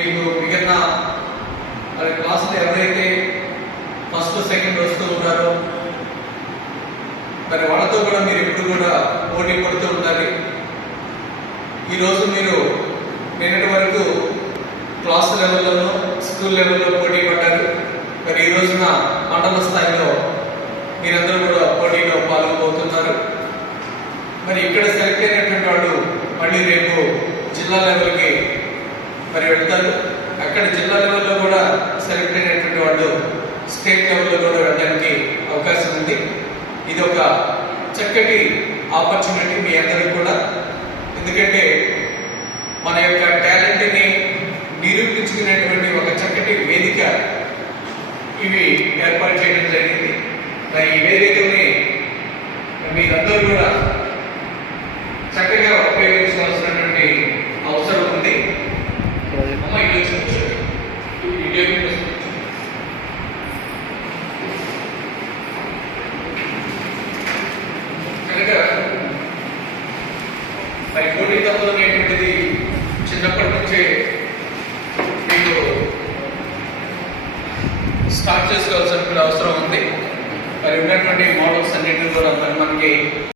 మీకు మిగిలిన మరి క్లాసులు ఎవరైతే ఫస్ట్ సెకండ్ వస్తూ ఉన్నారో మరి వాళ్ళతో కూడా మీరు ఎప్పుడు కూడా పోటీ పడుతూ ఉండాలి. ఈరోజు మీరు నిన్నటి వరకు క్లాస్ లెవెల్లోనూ స్కూల్ లెవెల్లో పోటీ పడ్డారు. మరి ఈ రోజున మండల స్థాయిలో మీరందరూ కూడా పోటీలో పాల్గొబోతున్నారు. మరి ఇక్కడ సెలెక్ట్ అయినటువంటి వాళ్ళు మళ్ళీ రేపు జిల్లా లెవెల్కి మరి వెళ్తారు. అక్కడ జిల్లా లెవెల్లో కూడా సెలెక్ట్ అయినటువంటి వాళ్ళు స్టేట్ లెవెల్లో కూడా వెళ్ళడానికి అవకాశం ఉంది. ఇది ఒక చక్కటి ఆపర్చునిటీ మీ అందరికీ కూడా. ఎందుకంటే మన యొక్క టాలెంట్ని నిరూపించుకునేటువంటి ఒక చక్కటి వేదిక ఇవి ఏర్పాటు చేయడం జరిగింది. మరి ఈ వేదికల్ని మీరందరూ కూడా చక్కగా ఉపయోగించుకోవాల్సినటువంటి అవసరం ఉంది. అమ్మ ఇల్లు చూపించండి. కనుక మరి పోటీతత్వం అనేటువంటిది చిన్నప్పటి నుంచే మీకు స్టార్ట్ చేసుకోవాల్సిన అవసరం ఉంది. మరి ఉన్నటువంటి మోడల్స్ అన్నింటినీ కూడా మనకి